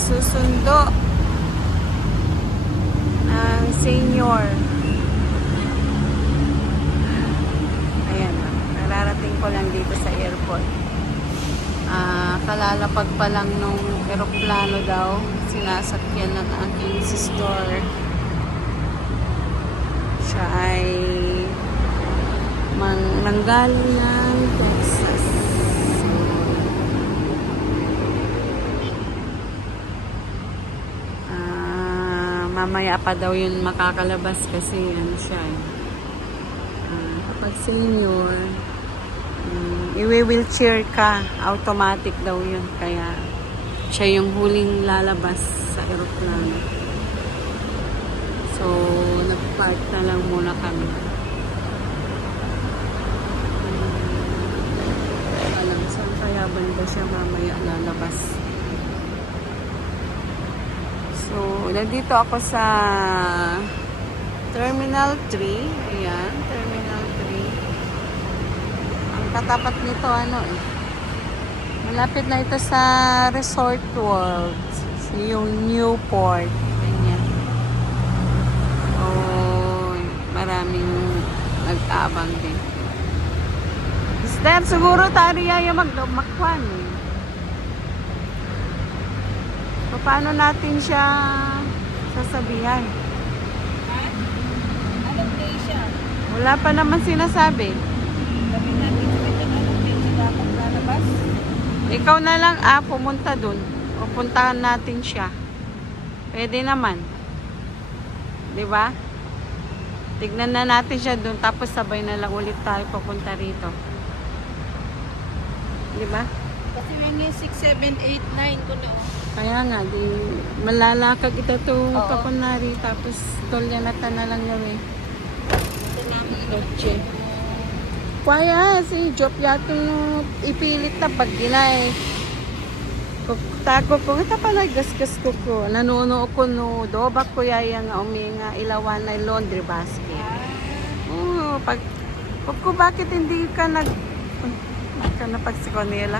nagsusundo ng senior. Ayan, nararating ko lang dito sa airport. Kalalapag pa lang nung eroplano daw, sinasakyan ng aking sister. Siya ay nanggaling ng Texas. Mamaya pa daw yun makakalabas kasi ano siya kapag senior, i-wheelchair ka, automatic daw yun, kaya siya yung huling lalabas sa eroplano. So nag-park na lang muna kami. Alam, saan kaya banda siya mamaya lalabas? So, nandito ako sa Terminal 3. Ayan, Terminal 3. Ang katapat nito, malapit na ito sa Resort World. Yung Newport. Ganyan. So, maraming nag-aabang din. Sister, siguro tariya yung magmakwan eh. Paano natin siya sasabihan? Ha? Anong day siya? Wala pa naman sinasabi. Sabi natin sa kanya anong day siya dapat lalabas? Ikaw na lang pumunta dun. Pupuntahan natin siya. Pwede naman. Diba? Tignan na natin siya dun, tapos sabay na lang ulit tayo papunta rito. Diba? Kasi lang yung 6, 7, 8, 9 ko na. Kaya nga, di malalakag ito to pakunari, tapos tolyanata na lang gawin. Ito namin Noche. Kaya si Job yato ipilit na pag ginay. Tako ko, ito pala gasgas ko ko. Nanuno ko no, do ba ko yaya nga uminga ilawan na laundry basket. Pag ko bakit hindi ka napagsikonela?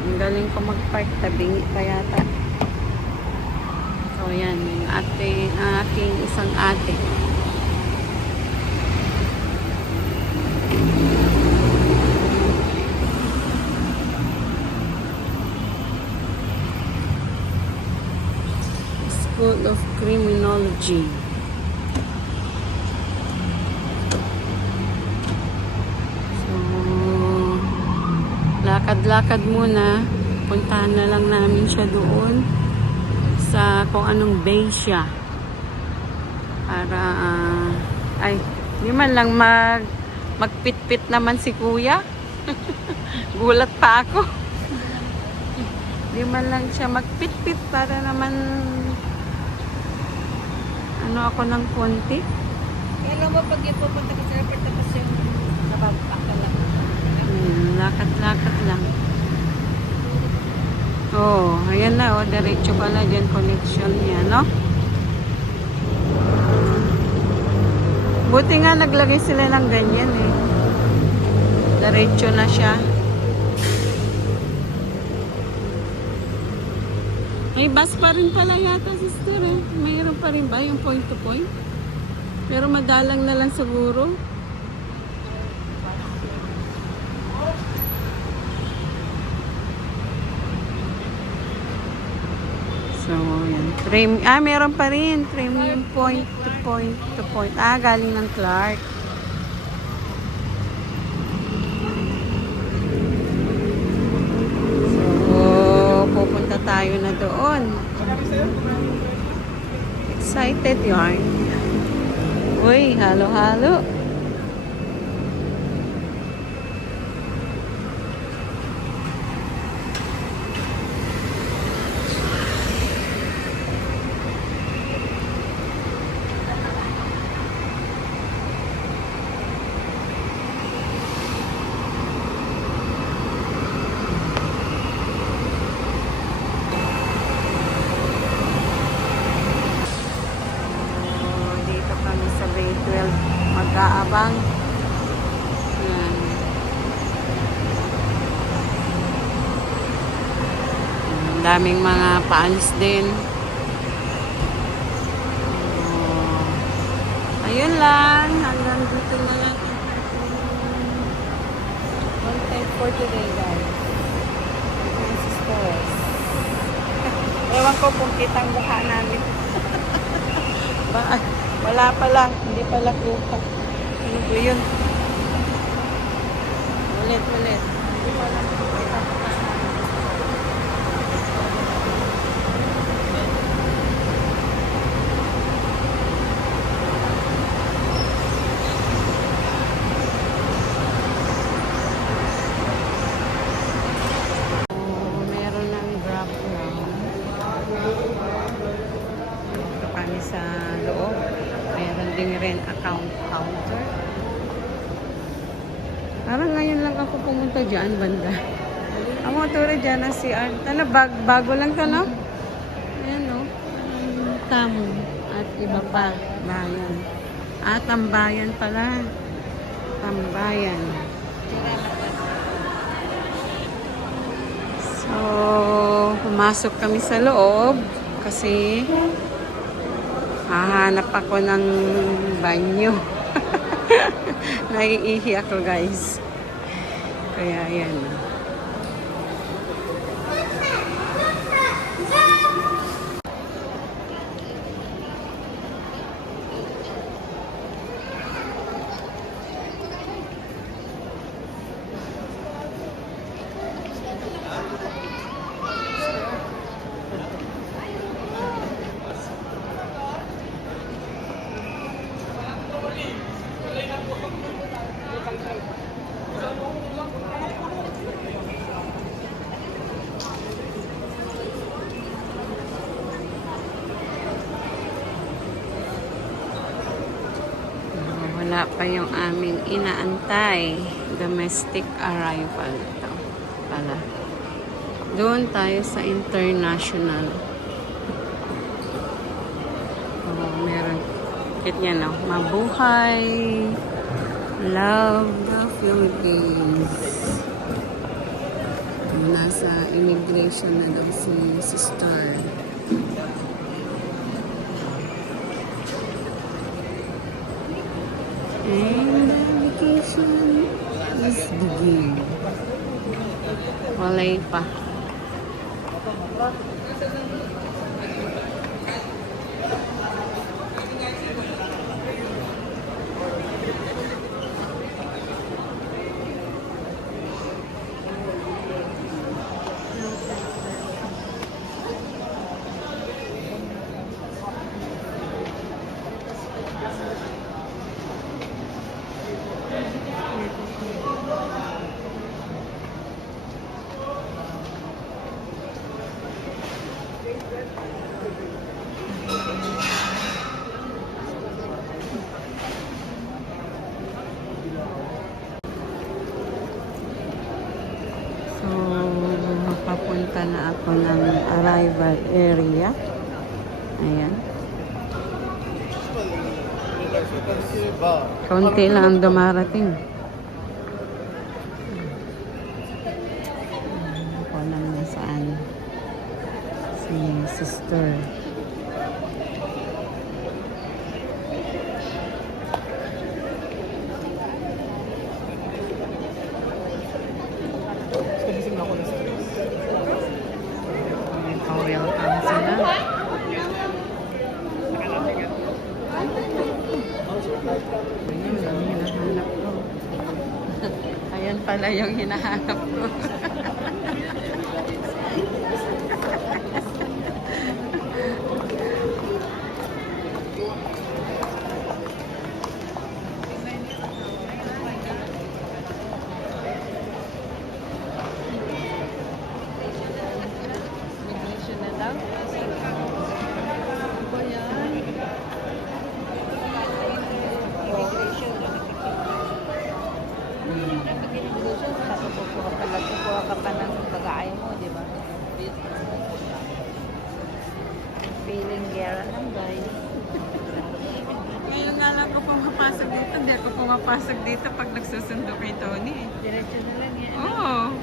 Ang galing ko mag-park, tabingi pa yata. So yan, yung aking isang ate. School of Criminology. Lakad-lakad muna, puntahan na lang namin siya doon sa kung anong bay siya para di man lang magpit-pit naman si kuya. Gulat pa ako. Di man lang siya magpit-pit para naman ako ng konti. Kaya mo pag yung pupunta ka sa airport tapos yung nababack ka lang. Lakad-lakad lang. Ayan na, diretso pala dyan connection niya, no? Buti nga naglagay sila ng ganyan eh. Diretso na siya. May bus pa rin pala yata, sister eh. Mayroon pa rin ba yung point to point? Pero madalang na lang siguro. So, yan. Meron pa rin. Premium point to point to point. Galing ng Clark. So, pupunta tayo na doon. Excited yarn. Uy, halo-halo. Ang daming mga paalis din. Ayun lang. Hanggang dito na lang content for today, guys. Francis Torres. Ewan ko kung kitang mukha namin. Wala pa lang. Hindi pala kita. Ano po yun? Ulit. Hindi ko alam kung kita mukha namin. Meron ng drop round. Ito kami sa loob. Meron din rin account counter. Parang ngayon lang ako pumunta dyan, banda. Ang mga tura dyan na CR. Tala, bago lang to, no? Ayan, no? Tamo. At iba pa. Bayan. Tambayan pala. Tambayan. So, pumasok kami sa loob kasi hahanap ako ng banyo. Naiihi ako, guys. Kaya, yan. Wala pa yung aming inaantay. Domestic arrival. Ito pala. Doon tayo sa international. Meron. Kit niya, no? Mabuhay. Love the Philippines. Nasa immigration na daw si sister. And the vacation is beginning. Walay pa. Papunta na ako ng arrival area. Ayan. Kaunti lang ang dumarating. Ako lang nasaan si sister. Welcome sila. Ayun ang hinahanap ko. Ayan pala yung hinahanap ko. Kukuha ka pa ng pag-aay mo, di ba? Feeling gera lang, guys. Ngayon nga lang ako pumapasok dito. Hindi ako pumapasok dito pag nagsusundo kay Tony. Diretso na lang yan. Oo.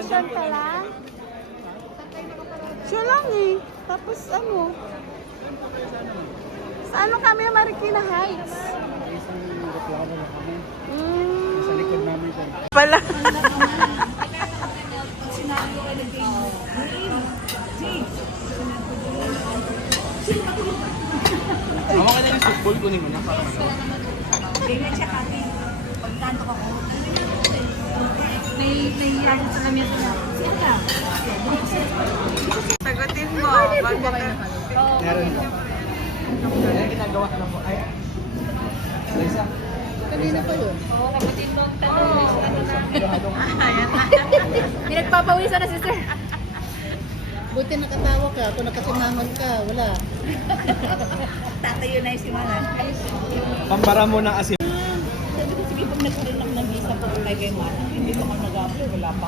Passion pa lang? Siya lang eh. Tapos ano? Sa ano kami, Marikina Heights? Isang reklamo na kami. Mm. Sa likod namin siya. Pala. Mama ka na yung football, kunin mo na para magawa. Tingnan siya kami. Pagtanto ko. May yan sa kami na. Siya. Sagutin mo. Bakit? Meron ba? Ay, ginagawa ka na po. Ay, Lisa. Kanina pa yun. Oo, kabutin mo ang tanong. Ayan. Pinagpapawisan na si sir. Buti nakatawa ka. Kung nakatimangon ka, wala. Tatayo na yung simangan. Pambara mo ng asin. Sabi ko, sige, pag nagkaroon lang ng visa po tayo kay Mana, hindi ko kang nag-apply, wala pa.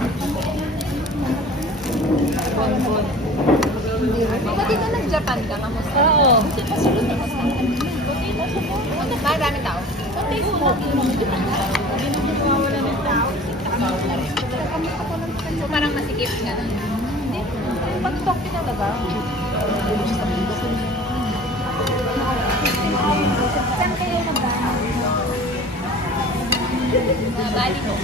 Ba't dito nag-Japan ka? Kamusta? Oo. Buti pa sunod na mas buti na siya po. Marami tao? Konti ko na. Hindi na mawawala ng tao. So parang masikip ka na. Hindi. Pag-talk ka talaga. Saan kayo nag-Bali ko.